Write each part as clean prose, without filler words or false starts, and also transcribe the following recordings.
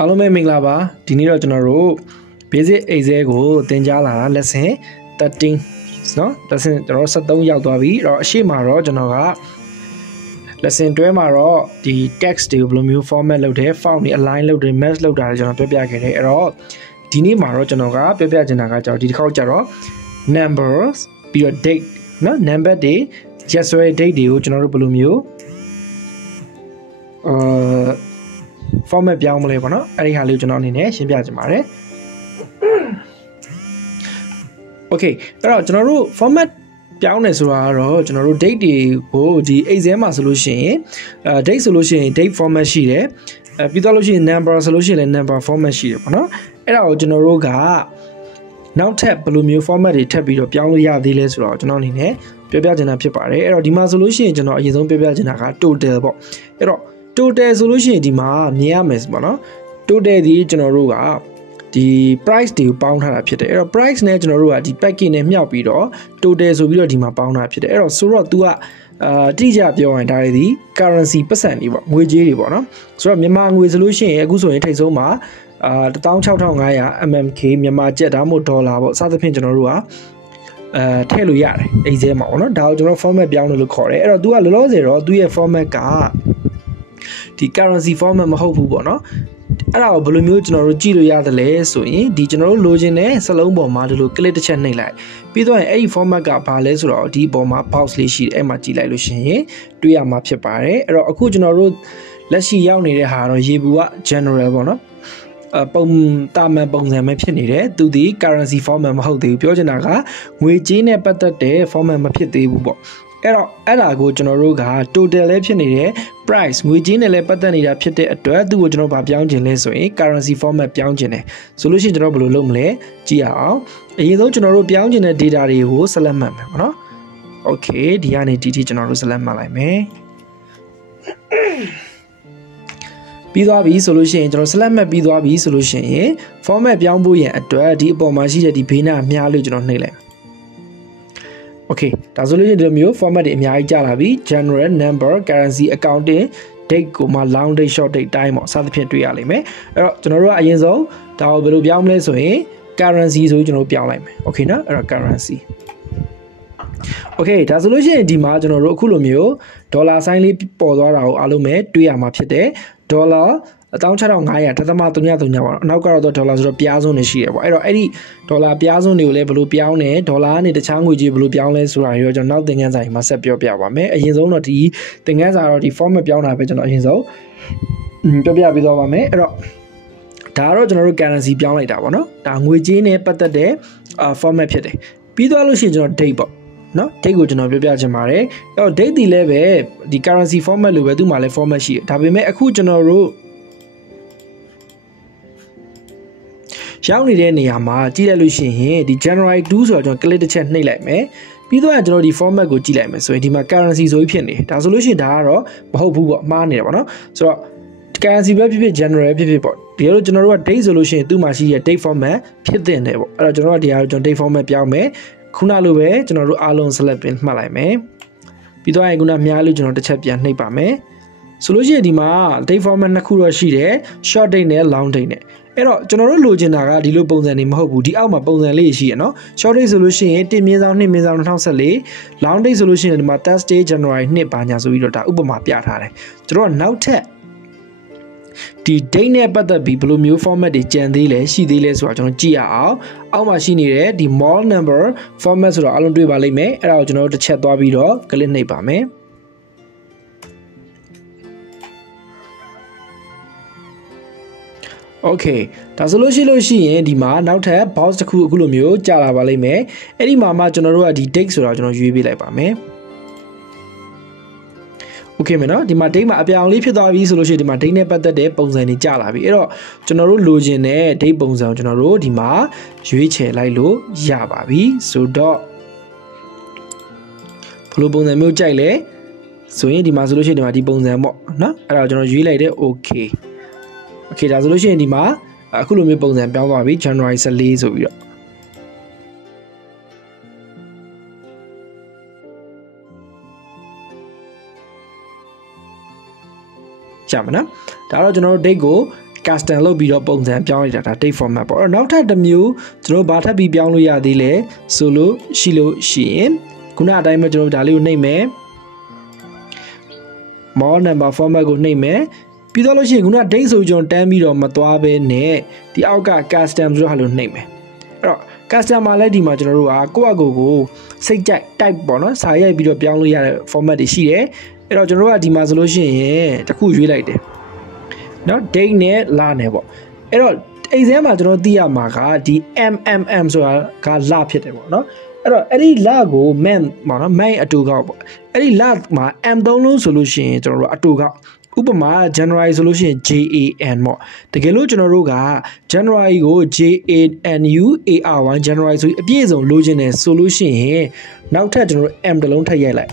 အားလုံးပဲမင်္ဂလာပါဒီနေ့တော့ကျွန်တော်တို့ basic excel ကိုသင်ကြားလာတာ lesson 13เนาะ lesson ကျွန်တော်73ရောက်သွားပြီအဲ့တော့အရှိမတော့ကျွန်တော်က lesson 12မှာတော့ဒီ text တွေကိုဘယ်လိုမျိုး format လုပ်တယ် font တွေ align လုပ်တယ် match လုပ်တာတွေကျွန်တော်ပြောပြခဲ့တယ်အဲ့တော့ဒီနေ့မှာတော့ကျွန်တော်ကပြောပြချင်တာကကျွန်တော်ဒီတစ်ခေါက်ကျတော့ numbers ပြီးတော့ date เนาะ number တွေ yes ဆိုတဲ့ date တွေကိုကျွန်တော်တို့ဘယ်လိုမျိုးformat ပြောင်းမလဲပေါ့နော်အဲ့ဒီဟာလေးကိုကျွန်တော်အနေနဲ့ရှင်းပြချင်ပါတယ် Okay အဲ့တော့ကျွန်တော်တို့ format ပြောင်းနေဆိုတာကတော့ကျွန်တော်တို့ date တွေကိုဒီ excel မှာဆိုလို့ရှိရင်date ဆိုလို့ရှိရင် date format ရှိတယ်ပြီးတော့လို့ရှိရင် number ဆိုလို့ရှိရင်လည်း number format ရှိတယ်ပေါ့နော်အဲ့ဒါကိုကျွန်တော်တို့ကနောက်ထပ်ဘယ်လိုမျိုး format တွေထပ်ပြီးတော့ပြောင်းလို့ရသေးလဲဆိုတော့ကျွန်တော်အနေနဲ့ပြောပြချင်တာဖြစ်ပါတယ်အဲ့တော့ဒီမှာဆိုလို့ရှိရင်ကျွန်တော်အရင်ဆုံးပြောပြချင်တာက total ပေါ့အဲ့တော့total ဆိုလို့ရှိရင်ဒီမှာမြင်ရမယ်ပေါ့နော် total ဒီကျွန်တော်တို့ကဒီ price တွေကိုပေါင်းထားတာဖြစ်တယ်အဲ့တော့ price နဲ့ကျွန်တော်တို့ကဒီ package နဲ့မြှောက်ပြီးတော့ total ဆိုပြီးတော့ဒီမှာပေါင်းထားဖြစ်တယ်အဲ့တော့ဆိုတော့ तू ကတိကျပြောရင်ဒါတွေဒီ currency ပတ်စံတွေပေါ့ငွေကြေးတွေပေါ့နော်ဆိုတော့မြန်မာငွေဆိုလို့ရှိရင်အခုဆိုရင်ထိတ်ဆုံးမှာ16500 mmk မြန်မာကျပ်ဒါမှမဟုတ်ဒေါ်လာပေါ့စသဖြင့်ကျွန်တော်တို့ကထည့်လို့ရတယ် excel မှာပေါ့နော်ဒါကိုကျွန်တော် format ပြောင်းလို့ခေါ်တယ်အဲ့တော့ तू ကလောလောဆယ်တော့သူ့ရဲ့ format ကဒီ currency format မဟုတ်ဘူးပေါ့နော်အဲ့ဒါကိုဘယ်လိုမျိုးကျွန်တော်တို့ကြည့်လို့ရတယ်လဲဆိုရင်ဒီကျွန်တော်တို့လိုချင်တဲ့စလုံးပေါ်မှာဒီလို click တစ်ချက်နှိပ်လိုက်ပြီးတော့အဲ့ဒီ format ကဘာလဲဆိုတော့ဒီအပေါ်မှာ box လေးရှိတယ်အဲ့မှာကြည့်လိုက်လို့ရှိရင်တွေ့ရမှာဖြစ်ပါတယ်အဲ့တော့အခုကျွန်တော်တို့လက်ရှိရောက်နေတဲ့ဟာတော့ရေဘူးက general ပေါ့နော်ပုံတာမန်ပုံစံပဲဖြစ်နေတယ်သူဒီ currency format မဟုတ်သေးဘူးပြောချင်တာကငွေကြေးနဲ့ပတ်သက်တဲ့ format မဖြစ်သေးဘူးပေါ့အဲ့တော့အဲ့ဒါကိုကျွန်တော်တို့က total လည်းဖြစ်နေတယ် price ငွေကြေးနဲ့လည်းပတ်သက်နေတာဖြစ်တဲ့အတွက်သူ့ကိုကျွန်တော်ဗာပြောင်းခြင်းလဲဆိုရင် currency format ပြောင်းခြင်းတယ်ဆိုလို့ရှိရင်ကျွန်တော်ဘယ်လိုလုပ်မလဲကြည့်ရအောင်အရင်ဆုံးကျွန်တော်တို့ပြောင်းခြင်းတဲ့ data တွေကို select မှတ်မယ်ပေါ့နော် okay ဒီကနေဒီထိကျွန်တော်တို့ select မှတ်လိုက်မယ်ပြီးသွားပြီဆိုလို့ရှိရင်ကျွန်တော် select မှတ်ပြီးသွားပြီဆိုလို့ရှိရင် format ပြောင်းဖို့ရန်အတွက်ဒီအပေါ်မှာရှိတဲ့ဒီဘေးနားအများလေးကျွန်တော်နှိပ်လိုက်Okay ဒါဆိုလို့ရှိရင်ဒီလိုမျိုး format တွေအများကြီးကြာလာပြီ general number currency accounting date ကိုမှ long date short date time ပေါ့စသဖြင့်တွေ့ရလိမ့်မယ်အဲ့တော့ကျွန်တော်တို့ကအရင်ဆုံးဒါကိုဘယ်လိုပြောင်းမလဲဆိုရင် currency ဆိုပြီးကျွန်တော်တို့ပြောင်းလိုက်မယ် Okay နော်အဲ့တော့ currency Okay ဒါဆိုလို့ရှိရင်ဒီမှာကျွန်တော်တို့အခုလိုမျိုးဒေါ်လာဆိုင်းလေးပေါ်သွားတာကိုအားလုံးပဲတွေ့ရမှာဖြစ်တယ်ဒေါ်လာ16500 ဒသမ3.3ပါတော့အနောက်ကတော့ဒေါ်လာဆိုတော့ပြားစွန်းနေရှိရပေါ့အဲ့တော့အဲ့ဒီဒေါ်လာပြားစွန်းတွေကိုလည်းဘယ်လိုပြောင်းလဲဒေါ်လာကနေတခြားငွေကြေးဘယ်လိုပြောင်းလဲဆိုတာရောကျွန်တော်နောက်သင်ခန်းစာတွေမှာဆက်ပြောပြပါမယ်အရင်ဆုံးတော့ဒီသင်ခန်းစာတော့ဒီ format ပြောင်းတာပဲကျွန်တော်အရင်ဆုံးပြောပြပေးသွားပါမယ်အဲ့တော့ဒါကတော့ကျွန်တော်တို့ currency ပြောင်းလိုက်တာပေါ့နော်ဒါငွေကြေးနဲ့ပတ်သက်တဲ့ format ဖြစ်တယ်ပြီးသွားလို့ရှိရင်ကျွန်တော် date ပေါ့နော် date ကိုကျွန်တော်ပြောပြချင်ပါတယ်အဲ့တော့ date ဒီလည်းပဲဒီ currency format လို့ပဲသူ့မှာလည်း format ရှိတယ်ဒါပေမဲ့အခုကျွန်တော်တို့ရောက်နေတဲ့နေရာမှာကြည့်လိုက်လို့ရှိရင်ဒီ January 2ဆိုတော့ကျွန်တော် click တစ်ချက်နှိပ်လိုက်မယ်ပြီးတော့ကျွန်တော်ဒီ format ကိုကြည့်လိုက်မယ်ဆိုရင်ဒီမှာ currency ဆိုပြီးဖြစ်နေဒါဆိုလို့ရှိရင်ဒါကတော့မဟုတ်ဘူးပေါ့မှားနေတယ်ပေါ့နော်ဆိုတော့ currency ပဲဖြစ်ဖြစ် January ဖြစ်ဖြစ်ပေါ့ဒီလိုကျွန်တော်တို့က date ဆိုလို့ရှိရင်သူ့မှာရှိတဲ့ date format ဖြစ်တဲ့နေပေါ့အဲ့တော့ကျွန်တော်ကဒီဟာကိုကျွန်တော် date format ပြောင်းမယ်ခုနလိုပဲကျွန်တော်တို့အားလုံး select ပင်မှတ်လိုက်မယ်ပြီးတော့ခုနမြားလို့ကျွန်တော်တစ်ချက်ပြန်နှိပ်ပါမယ်ဆိုလို့ရှိရင်ဒီမှာ date format နှစ်ခုတော့ရှိတယ် short date နဲ့ long date နဲ့အဲ့တော့ကျွန်တော်တို့လိုချင်တာကဒီလိုပုံစံတွေမဟုတ်ဘူးဒီအောက်မှာပုံစံလေးရှိရနော် short date ဆိုလို့ရှိရင်1/2/2014 long date ဆိုလို့ရှိရင်ဒီမှာ Thursday January 2ဘာညာဆိုပြီးတော့ဒါဥပမာပြထားတယ်ကျွန်တော်ကနောက်ထပ်ဒီ date နဲ့ပတ်သက်ပြီးဘယ်လိုမျိုး format တွေကြံသေးလဲရှိသေးလဲဆိုတာကျွန်တော်ကြည့်ရအောင်အောက်မှာရှိနေတဲ့ဒီ mall number format ဆိုတော့အားလုံးတွေ့ပါလိမ့်မယ်အဲ့ဒါကိုကျွန်တော်တို့တစ်ချက်သွားပြီးတော့ click နှိပ်ပါမယ်Okay ဒါဆိုလို့ရှိရင်ဒီမှာနောက်ထပ် box တစ်ခုအခုလိုမျိုးကြာလာပါလိမ့်မယ်အဲ့ဒီမှာမှကျွန်တော်တို့ကဒီ date ဆိုတာကျွန်တော်ရွေးပေးလိုက်ပါမယ် Okay မယ်နော်ဒီမှာ date မှာအပြောင်းလေးဖြစ်သွားပြီဆိုလို့ရှိရင်ဒီမှာ date နဲ့ပတ်သက်တဲ့ပုံစံတွေကြာလာပြီအဲ့တော့ကျွန်တော်တို့လိုချင်တဲ့ date ပုံစံကိုကျွန်တော်တို့ဒီမှာရွေးချယ်လိုက်လို့ရပါပြီဆိုတော့ဘယ်လိုပုံစံမျိုးကြိုက်လဲဆိုရင်ဒီမှာဆိုလို့ရှိရင်ဒီမှာဒီပုံစံပေါ့နော်အဲ့ဒါကိုကျွန်တော်ရွေးလိုက်တဲ့ Okay ဒါဆိုလို့ရှိရင်ဒီမှာအခုလိုမျိုးပုံစံပြောင်းသွားပြီ January 14ဆိုပြီးတော့ရမှာနော်ဒါတော့ကျွန်တော်တို့ date ကို custom လုပ်ပြီးတော့ပုံစံပြောင်းလိုက်တာဒါ date format ပေါ့အဲ့တော့နောက်ထပ်တစ်မျိုးကျွန်တော်ဘာထပ်ပြီးပြောင်းလို့ရသေးလဲဆိုလို့ရှိရင်ခုနအတိုင်းပဲကျွန်တော်ဒါလေးကိုနှိပ်မယ် more number format ကိုနှိပ်မယ်ပြီးတော့လို့ရှိရင်ခုန date ဆိုကျွန်တော်တန်းပြီးတော့မသွားဘဲနဲ့ဒီအောက်က custom ဆိုတော့ဟာလို့နှိပ်မယ်အဲ့တော့ custom မှာလည်းဒီမှာကျွန်တော်တို့ကကိုယ့်အကိုစိတ်ကြိုက် type ပေါ့နော်စာရိုက်ပြီးတော့ပြောင်းလို့ရတဲ့ format တွေရှိတယ်အဲ့တော့ကျွန်တော်တို့ကဒီမှာဆိုလို့ရှိရင်တစ်ခုရွေးလိုက်တယ်နော် date နဲ့လနဲ့ပေါ့အဲ့တော့ exam မှာကျွန်တော်သိရမှာကဒီ MMM ဆိုတာကလဖြစ်တယ်ပေါ့နော်အဲ့တော့အဲ့ဒီလကို man ပေါ့နော် man အတူကောက်ပေါ့အဲ့ဒီလမှာ M သုံးလုံးဆိုလို့ရှိရင်ကျွန်တော်တို့အတူကောက်ဥပမာ January ဆိုလို့ရှိရင် JAN ပေါ့တကယ်လို့ကျွန်တော်တို့က January ကို JANUARY January ဆိုအပြည့်စုံလိုချင်တယ်ဆိုလို့ရှိရင်နောက်ထပ်ကျွန်တော်တို့ M တစ်လုံးထပ်ရိုက်လိုက်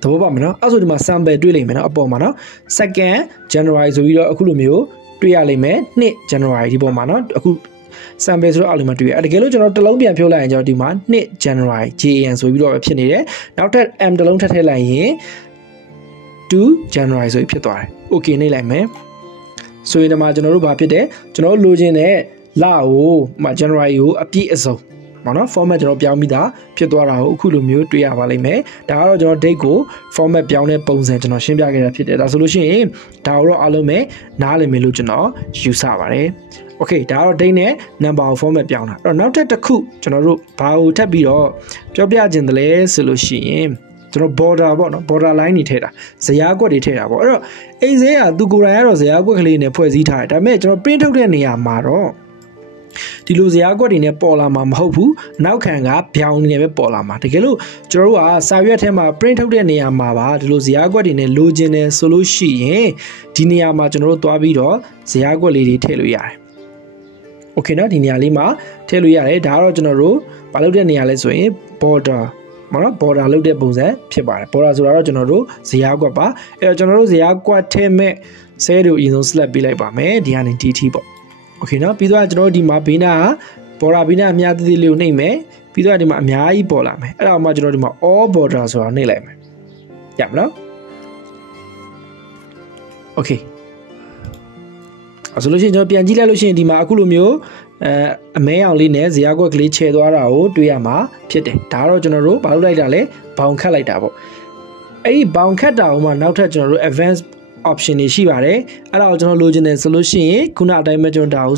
သဘောပေါက်မနော်အဲ့ဆိုဒီမှာ sample တွေ့လိမ့်မယ်နော်အပေါ်မှာနော် second January ဆိုပြီးတော့အခုလိုမျိုးတွေ့ရလိမ့်မယ်2 January ဒီပေါ်မှာနော်အခု sample ဆိုတော့အောက်လေးမှာတွေ့ရတကယ်လို့ကျွန်တော်တစ်လုံးပြန်ဖြုတ်လိုက်ရင်ကျွန်တော်ဒီမှာ2 January JAN ဆိုပြီးတော့ဖြစ်နေတယ်နောက်ထပ် M တစ်လုံးထပ်ထည့်လိုက်ရင်2 January ဆိုပြီးဖြစ်သွားတယ် okay နှိပ်လိုက်မယ်ဆိုရင်ဒီမှာကျွန်တော်တို့ဘာဖြစ်တယ်ကျွန်တော်လိုချင်တဲ့လကိုJanuary ကိုအပြည့်အစုံပေါ့နော် format ကျွန်တော်ပြောင်းပြီးသားဖြစ်သွားတာကိုအခုလိုမျိုးတွေ့ရပါလိမ့်မယ်ဒါကတော့ကျွန်တော် date ကို format ပြောင်းတဲ့ပုံစံကျွန်တော်ရှင်းပြခဲ့တာဖြစ်တယ်ဒါဆိုလို့ရှိရင်ဒါတော့အားလုံးပဲနားလည်မယ်လို့ကျွန်တော်ယူဆပါတယ် okay ဒါကတော့ date နဲ့ number ကို format ပြောင်းတာအဲ့တော့နောက်တစ်ခုကျွန်တော်တို့ဘာကိုထပ်ပြီးတော့ပြောပြခြင်းတလဲဆိုလို့ရှိရင်ကျွန်တော် border ပေါ့နော် border line တွေထည့်တာဇယားကွက်တွေထည့်တာပေါ့အဲ့တော့အိမ်စဲကသူကိုယ်တိုင်ကတော့ဇယားကွက်ကလေးနဲ့ဖွဲ့စည်းထားတယ်ဒါပေမဲ့ကျွန်တော် print ထုတ်တဲ့နေရာမှာတော့ဒီလိုဇယားကွက်တွေနဲ့ပေါ်လာမှာမဟုတ်ဘူးနောက်ခံကဗျောင်နေပဲပေါ်လာမှာတကယ်လို့ကျွန်တော်တို့ကစာရွက်ထဲမှာ print ထုတ်တဲ့နေရာမှာပါဒီလိုဇယားကွက်တွေနဲ့လိုချင်တယ်ဆိုလို့ရှိရင်ဒီနေရာမှာကျွန်တော်တို့သွားပြီးတော့ဇယားကွက်လေးတွေထည့်လို့ရတယ် okay နော်ဒီနေရာလေးမှာထည့်လို့ရတယ်ဒါကတော့ကျွန်တော်တို့မလုပ်တဲ့နေရာလဲဆိုရင် border မနော် border လုပ်တဲ့ပုံစံဖြစ်ပါတယ် border ဆိုတာတော့ကျွန်တော်တို့ဇယားကွက်ပါအဲ့တော့ကျွန်တော်တို့ဇယားကွက်ထဲမဲ့ဆဲတွေကိုအရင်ဆုံး select ပေးလိုက်ပါမယ်ဒီကနေ DT ပေါ့ okay နော်ပြီးတော့ကျွန်တော်တို့ဒီမှာဘေးနာက border ဘေးနာအများသေးလေးကိုနှိပ်မယ်ပြီးတော့ဒီမှာအများကြီးပေါ်လာမယ်အဲ့တော့မှကျွန်တော်ဒီမှာ all border ဆိုတာနှိပ်လိုက်မယ်ရမလား okay ဆိုလို့ရှိရင်ကျွန်တော်ပြန်ကြည့်လိုက်လို့ရှိရင်ဒီမှာအခုလိုမျိုးအမဲအောင်လေးနဲ့ဇယားကွက်ကလေးခြေသွားတာကိုတွေ့ရမှာဖြစ်တယ်ဒါကတော့ကျွန်တော်တို့ဘာလုပ်လိုက်တာလဲဘောင်ခတ်လိုက်တာပေါ့အဲ့ဒီဘောင်ခတ်တာကိုမှနောက်ထပ်ကျွန်တော်တို့ advanced option တွေရှိပါတယ်အဲ့ဒါကိုကျွန်တော်လိုချင်တယ်ဆိုလို့ရှိရင်ခုနအတိုင်းပဲကျွန်တော်ဒါကို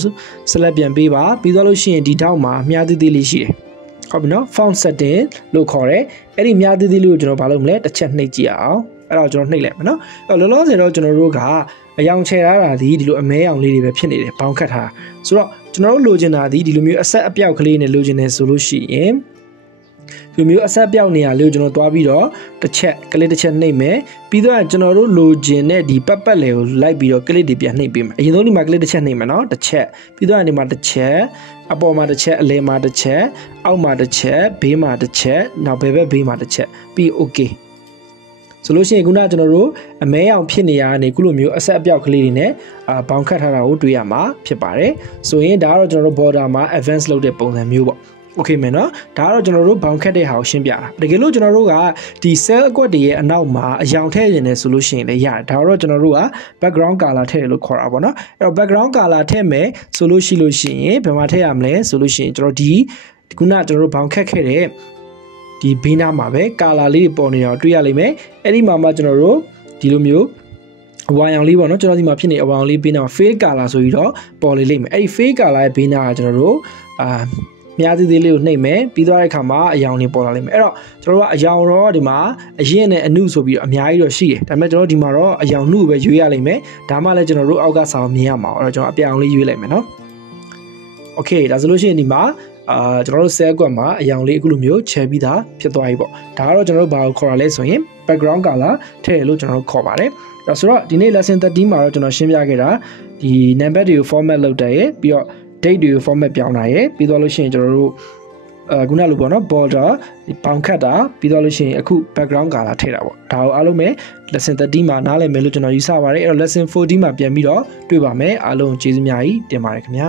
select ပြန်ပေးပါပြီးသွားလို့ရှိရင်ဒီထောက်မှာအများသေးသေးလေးရှိတယ်ဟုတ်ပြီနော် font setting လို့ခေါ်တယ်အဲ့ဒီအများသေးသေးလေးကိုကျွန်တော်ဘာလုပ်မလဲတစ်ချက်နှိပ်ကြည့်အောင်အဲ့တော့ကျွန်တော်နှိပ်လိုက်မယ်နော်အဲ့တော့လောလောဆယ်တော့ကျွန်တော်တို့ကအယောင်ချဲထားတာဒီလိုအမဲအောင်လေးတွေပဲဖြစ်နေတယ်ဘောင်ခတ်ထားဆိုတော့ကျွန်တော်တို့လိုချင်တာဒီလိုမျိုးအဆက်အပြောက်ကလေးနဲ့လိုချင်တယ်ဆိုလို့ရှိရင်ဒီမျိုးအဆက်ပြောက်နေရလေးကိုကျွန်တော်သွားပြီးတော့တစ်ချက်ကလစ်တစ်ချက်နှိပ်မယ်ပြီးတော့ကျွန်တော်တို့လိုချင်တဲ့ဒီပတ်လေကိုလိုက်ပြီးတော့ကလစ်တွေပြန်နှိပ်ပေးမယ်အရင်ဆုံးဒီမှာကလစ်တစ်ချက်နှိပ်မယ်နော်တစ်ချက်ပြီးတော့ဒီမှာတစ်ချက်အပေါ်မှာတစ်ချက်အလယ်မှာတစ်ချက်အောက်မှာတစ်ချက်ဘေးမှာတစ်ချက်နောက်ဘယ်ဘက်ဘေးမှာတစ်ချက်ပြီး okay ဆိုလို့ရှိရင်ခုနကကျွန်တော်တို့အမဲအောင်ဖြစ်နေရတဲ့ခုလိုမျိုးအဆက်အပြောက်ကလေးတွေနဲ့ဘောင်ခတ်ထားတာကိုတွေ့ရမှာဖြစ်ပါတယ်ဆိုရင်ဒါကတော့ကျွန်တော်တို့ border မှာ advance လုပ်တဲ့ပုံစံမျိုးပေါ့ okay မယ်နော်ဒါကတော့ကျွန်တော်တို့ဘောင်ခတ်တဲ့ဟာကိုရှင်းပြတာတကယ်လို့ကျွန်တော်တို့ကဒီ cell အကွက်တွေရဲ့အနောက်မှာအယောင်ထည့်နေတယ်ဆိုလို့ရှိရင်လည်းရတယ်ဒါတော့ကျွန်တော်တို့က background color ထည့်တယ်လို့ခေါ်တာပေါ့နော်အဲ့တော့ background color ထည့်မယ်ဆိုလို့ရှိရင်ဘယ်မှာထည့်ရမလဲဆိုလို့ရှိရင်ကျွန်တော်ဒီခုနကကျွန်တော်တို့ဘောင်ခတ်ခဲ့တဲ့ဒီဘေးနားမှာပဲ color လေးတွေပေါ်နေတာကိုတွေ့ရလိမ့်မယ်အဲ့ဒီမှာမှကျွန်တော်တို့ဒီလိုမျိုးအဝါရောင်လေးပေါ့နော်ကျွန်တော်ဒီမှာဖြစ်နေအဝါရောင်လေးဘေးနားမှာ fade color ဆိုပြီးတော့ပေါ်လေလိမ့်မယ်အဲ့ဒီ fade color ရဲ့ဘေးနားကကျွန်တော်တို့များသေးသေးလေးကိုနှိပ်မယ်ပြီးသွားတဲ့အခါမှာအယောင်တွေပေါ်လာလိမ့်မယ်အဲ့တော့ကျွန်တော်တို့ကအယောင်တော့ဒီမှာအရင်နဲ့အနုဆိုပြီးတော့အများကြီးတော့ရှိတယ်ဒါပေမဲ့ကျွန်တော်ဒီမှာတော့အယောင်နုပဲရွေးရလိမ့်မယ်ဒါမှလည်းကျွန်တော်တို့အောက်ကစာကိုမြင်ရမှာအဲ့တော့ကျွန်တော်အပြောင်လေးရွေးလိုက်မယ်နော် okay ဒါဆိုလို့ရှိရင်ဒီမှာကျွန်တော်တို့ cell ကွက်မှာအယောင်လေးအခုလိုမျိုးချဲပြီးသားဖြစ်သွားပြီပေါ့ဒါကတော့ကျွန်တော်တို့ဘာကိုခေါ်ရလဲဆိုရင် background color ထည့်ရလို့ကျွန်တော်တို့ခေါ်ပါတယ်အဲ့ဆိုတော့ဒီနေ့ lesson 13မှာတော့ကျွန်တော်ရှင်းပြခဲ့တာဒီ number တွေကို format လုပ်တယ်ရပြီးတော့ date တွေကို format ပြောင်းတာရပြီးတော့လို့ရှိရင်ကျွန်တော်တို့ခုနလိုပေါ့နော် border ပေါင်ခတ်တာပြီးတော့လို့ရှိရင်အခု background color ထည့်တာပေါ့ဒါကိုအားလုံးပဲ lesson 13မှာနားလည်မယ်လို့ကျွန်တော်ယူဆပါတယ်အဲ့တော့ lesson 14မှာပြန်ပြီးတော့တွေ့ပါမယ်အားလုံးကျေးဇူးများကြီးတင်ပါတယ်ခင်ဗျာ